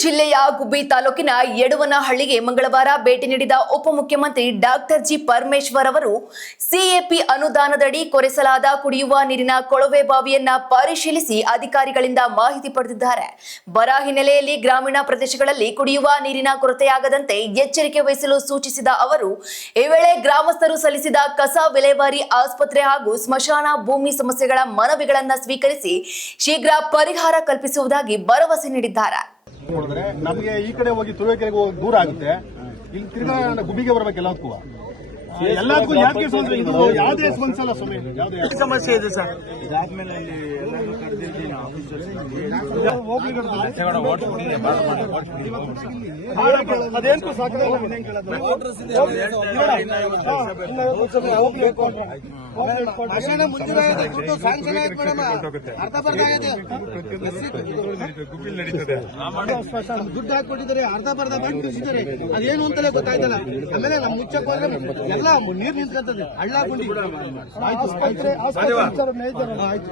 ಜಿಲ್ಲೆಯ ಗುಬ್ಬಿ ತಾಲೂಕಿನ ಯಡವನಹಳ್ಳಿಗೆ ಮಂಗಳವಾರ ಭೇಟಿ ನೀಡಿದ ಉಪಮುಖ್ಯಮಂತ್ರಿ ಡಾಕ್ಟರ್ ಜಿ ಪರಮೇಶ್ವರ್ ಅವರು ಸಿಎಪಿ ಅನುದಾನದಡಿ ಕೊರೆಸಲಾದ ಕುಡಿಯುವ ನೀರಿನ ಕೊಳವೆ ಬಾವಿಯನ್ನ ಪರಿಶೀಲಿಸಿ ಅಧಿಕಾರಿಗಳಿಂದ ಮಾಹಿತಿ ಪಡೆದಿದ್ದಾರೆ. ಬರ ಹಿನ್ನೆಲೆಯಲ್ಲಿ ಗ್ರಾಮೀಣ ಪ್ರದೇಶಗಳಲ್ಲಿ ಕುಡಿಯುವ ನೀರಿನ ಕೊರತೆಯಾಗದಂತೆ ಎಚ್ಚರಿಕೆ ವಹಿಸಲು ಸೂಚಿಸಿದ ಅವರು ಈ ವೇಳೆ ಗ್ರಾಮಸ್ಥರು ಸಲ್ಲಿಸಿದ ಕಸ ವಿಲೇವಾರಿ, ಆಸ್ಪತ್ರೆ ಹಾಗೂ ಸ್ಮಶಾನ ಭೂಮಿ ಸಮಸ್ಯೆಗಳ ಮನವಿಗಳನ್ನು ಸ್ವೀಕರಿಸಿ ಶೀಘ್ರ ಪರಿಹಾರ ಕಲ್ಪಿಸುವುದಾಗಿ ಭರವಸೆ ನೀಡಿದ್ದಾರೆ. ನಮಗೆ ಈ ಕಡೆ ಹೋಗಿ ತುರುವೇಕೆರೆಗೆ ಹೋಗಿ ದೂರ ಆಗುತ್ತೆ. ಇಲ್ಲಿ ತಿರ್ಗಾ ಗುಬ್ಬಿಗೆ ಬರ್ಬೇಕು ಎಲ್ಲದಕ್ಕೂ ಯಾಕೆ ಯಾವುದೇ ಸ್ಪಂದಿಸಲ್ಲ ಸ್ವಾಮಿ. ಯಾವುದೇ ಸಮಸ್ಯೆ ಇದೆ ಸರ್. ಇದಾದ್ಮೇಲೆ ಅದೇನು ಸಾಕಿದ್ರೆ ದುಡ್ಡು ಹಾಕೊಟ್ಟಿದ್ದಾರೆ, ಅರ್ಧ ಬರ್ಧ ಬ್ಯಾಂಕ್ ತಿಳಿಸಿದ್ದಾರೆ. ಅದೇನು ಅಂತಲೇ ಗೊತ್ತಾಯ್ತಲ್ಲ. ಆಮೇಲೆ ನಮ್ ಮುಚ್ಚಕ್ಕೆ ಹೋದ್ರೆ ಎಲ್ಲ ನೀರು ನಿಂತ್ಕೊಂತದೆ, ಹಳ್ಳ ಗುಂಡಿ. ಆಯ್ತು.